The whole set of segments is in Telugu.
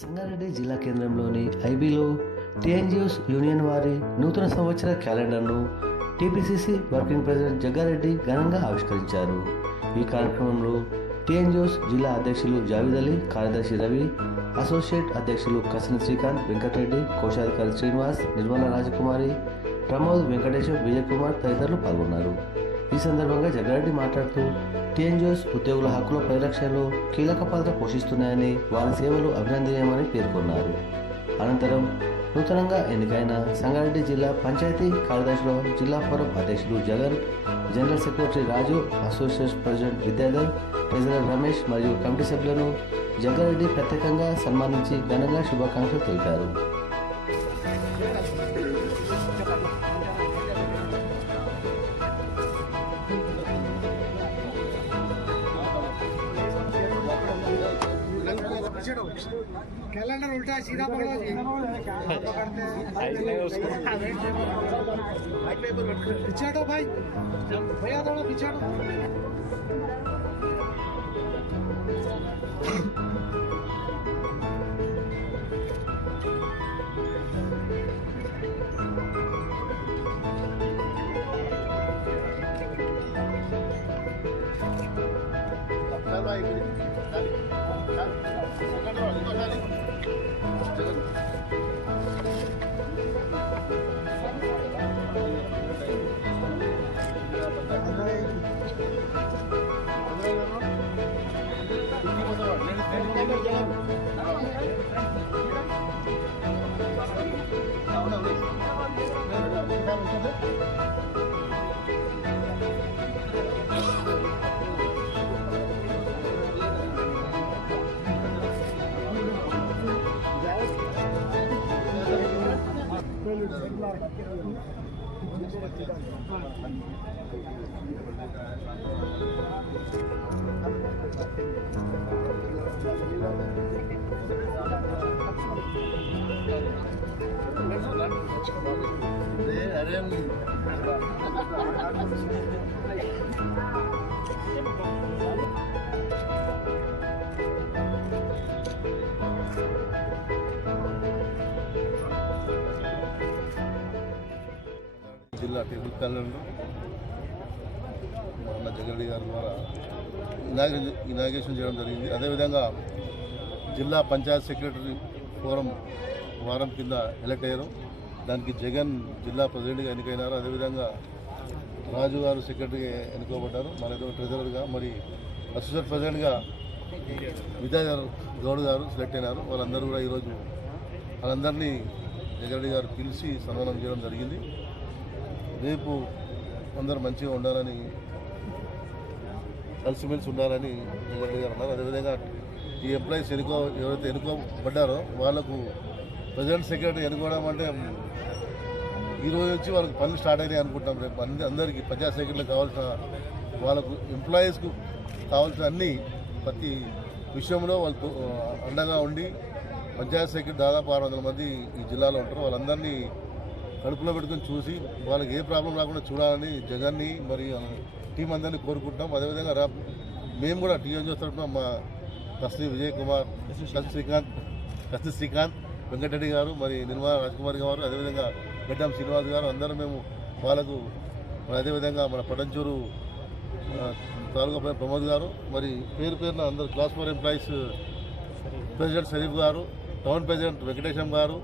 సంగారెడ్డి జిల్లా కేంద్రంలోని ఐబీలో టీఎన్జిఓస్ యూనియన్ వారి నూతన సంవత్సర క్యాలెండర్ను టీపీసీసీ వర్కింగ్ ప్రెసిడెంట్ జగ్గారెడ్డి ఘనంగా ఆవిష్కరించారు. ఈ కార్యక్రమంలో టీఎన్జిఓస్ జిల్లా అధ్యక్షులు జావేద్ అలీ, కార్యదర్శి రవి, అసోసియేట్ అధ్యక్షులు కసిన్ శ్రీకాంత్, వెంకటరెడ్డి, కోశాధికారి శ్రీనివాస్, నిర్మల రాజకుమారి, ప్రమోద్, వెంకటేశ్వర్, విజయకుమార్ తదితరులు పాల్గొన్నారు. ఈ సందర్భంగా జగ్గారెడ్డి మాట్లాడుతూ టీఎన్జిఓస్ ఉద్యోగుల హక్కుల పరిరక్షణలో కీలక పాత్ర పోషిస్తున్నాయని, వారి సేవలు అభినందనీయమని పేర్కొన్నారు. అనంతరం నూతనంగా ఎన్నికైన సంగారెడ్డి జిల్లా పంచాయతీ కార్యదర్శులు, జిల్లా ఫోరం అధ్యక్షులు Jagan, general secretary Raju, association president Vidyadhar, treasurer Ramesh మరియు కమిటీ సభ్యులను జగ్గారెడ్డి ప్రత్యేకంగా సన్మానించి ఘనంగా శుభాకాంక్షలు తెలిపారు. कैलेंडर उल्टा सीधा पकड़ो जी, पीछे हटो भाई, भैया थोड़ा पीछे हटो। జిల్లా టేబుల్ క్యాలెండర్ మన జగ్గారెడ్డి గారి ద్వారా ఇనాగ్రేషన్ చేయడం జరిగింది. అదేవిధంగా జిల్లా పంచాయత్ సెక్రటరీ ఫోరం వారం కింద ఎలక్ట్ అయ్యారు. దానికి జగన్ జిల్లా ప్రెసిడెంట్గా ఎన్నికైనారు. అదేవిధంగా రాజు గారు సెక్రటరీగా ఎన్నుకోబడ్డారు. మరేదో ట్రెజరర్గా, మరి అసోసియేట్ ప్రెసిడెంట్గా విద్యాధర్ గౌడ్ గారు సెలెక్ట్ అయినారు. వాళ్ళందరూ కూడా ఈరోజు వాళ్ళందరినీ జగ్గారెడ్డి గారు పిలిచి సన్మానం చేయడం జరిగింది. రేపు అందరూ మంచిగా ఉండాలని, కలిసిమెలిసి ఉండాలని జగ్గారెడ్డి గారు అన్నారు. అదేవిధంగా ఈ ఎంప్లాయీస్ ఎవరైతే ఎన్నుకోబడ్డారో వాళ్ళకు ప్రెసిడెంట్ సెక్రటరీ ఎన్నుకోవడం అంటే ఈ రోజు నుంచి వాళ్ళకి పనులు స్టార్ట్ అయినాయి అనుకుంటాం. రేపు అందరికీ పంచాయత్ సెక్రటరీలకు కావాల్సిన, వాళ్ళకు ఎంప్లాయీస్కు కావాల్సిన అన్ని ప్రతి విషయంలో వాళ్ళకు అండగా ఉండి, పంచాయత్ సెక్రటరీ దాదాపు 600 మంది ఈ జిల్లాలో ఉంటారు. వాళ్ళందరినీ కడుపులో పెట్టుకుని చూసి వాళ్ళకి ఏ ప్రాబ్లం రాకుండా చూడాలని జగన్ని మరి టీం అందరినీ కోరుకుంటున్నాం. అదేవిధంగా మేము కూడా టీఎన్జిఓస్ తరఫున మా కసిన్ విజయకుమార్, కసిన్ శ్రీకాంత్, వెంకటరెడ్డి గారు, మరి నిర్మల రాజకుమారి గారు, అదేవిధంగా గడ్డం శ్రీనివాస్ గారు అందరూ మేము వాళ్ళకు, అదేవిధంగా మన పటంచూరు తాలూకా ప్రమోద్ గారు, మరి పేరున అందరు క్లాస్ 4 ఎంప్లాయీస్ ప్రెసిడెంట్ షరీఫ్ గారు, టౌన్ ప్రెసిడెంట్ వెంకటేశం గారు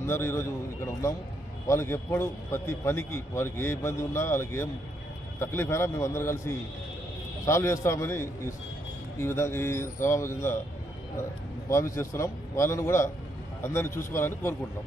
అందరూ ఈరోజు ఇక్కడ ఉన్నాము. వాళ్ళకి ఎప్పుడు ప్రతి పనికి వాళ్ళకి ఏ ఇబ్బంది ఉన్నా, వాళ్ళకి ఏం తక్లీఫ్ అయినా మేము అందరూ కలిసి సాల్వ్ చేస్తామని ఈ విధంగా ఈ సమావేశంగా భావిస్తున్నాం. వాళ్ళను కూడా అందరినీ చూసుకోవాలని కోరుకుంటున్నాం.